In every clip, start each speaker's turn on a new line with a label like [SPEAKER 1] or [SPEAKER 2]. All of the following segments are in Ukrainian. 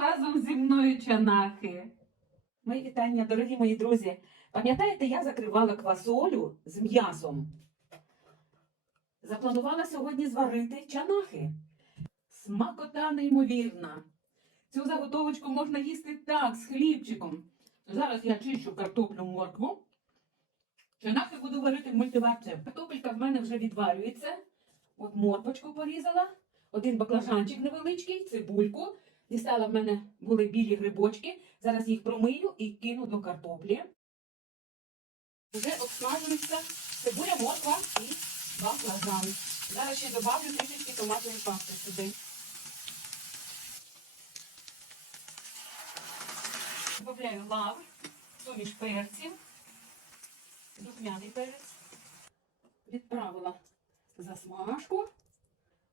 [SPEAKER 1] Разом зі мною чанахи. Мої вітання, дорогі мої друзі. Пам'ятаєте, я закривала квасолю з м'ясом. Запланувала сьогодні зварити чанахи. Смакота неймовірна. Цю заготовочку можна їсти так, з хлібчиком. Зараз я чищу картоплю моркву. Чанахи буду варити в мультиварці. Картопелька в мене вже відварюється. От морквочку порізала, один баклажанчик невеличкий, цибульку. Дістала в мене були білі грибочки. Зараз їх промию і кину до картоплі. Вже обсмажується цибуля, морква і баклажан. Зараз ще добавлю трішечки томатної пасти сюди. Добавляю лавр, суміш перців, духмяний перець. Відправила засмажку.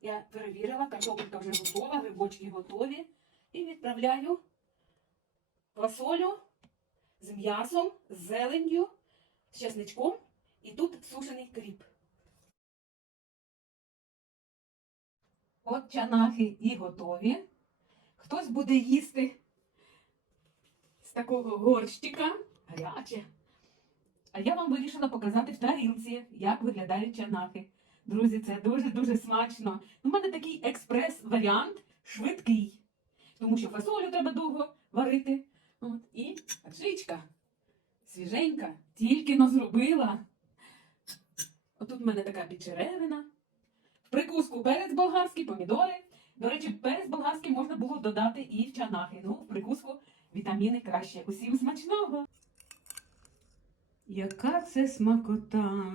[SPEAKER 1] Я перевірила, картопелька вже готова, грибочки готові. І відправляю квасолю з м'ясом, з зеленню, з чесничком. І тут сушений кріп. От чанахи і готові. Хтось буде їсти з такого горщика гаряче. А я вам вирішила показати в тарілці, як виглядають чанахи. Друзі, це дуже-дуже смачно. У мене такий експрес-варіант швидкий. Тому що фасолю треба довго варити. От, і аджичка свіженька, тільки но зробила. Отут в мене така підчеревина. В прикуску перець болгарський, помідори. До речі, перець болгарський можна було додати і в чанахи. Ну, в прикуску вітаміни краще. Усім смачного! Яка це смакота!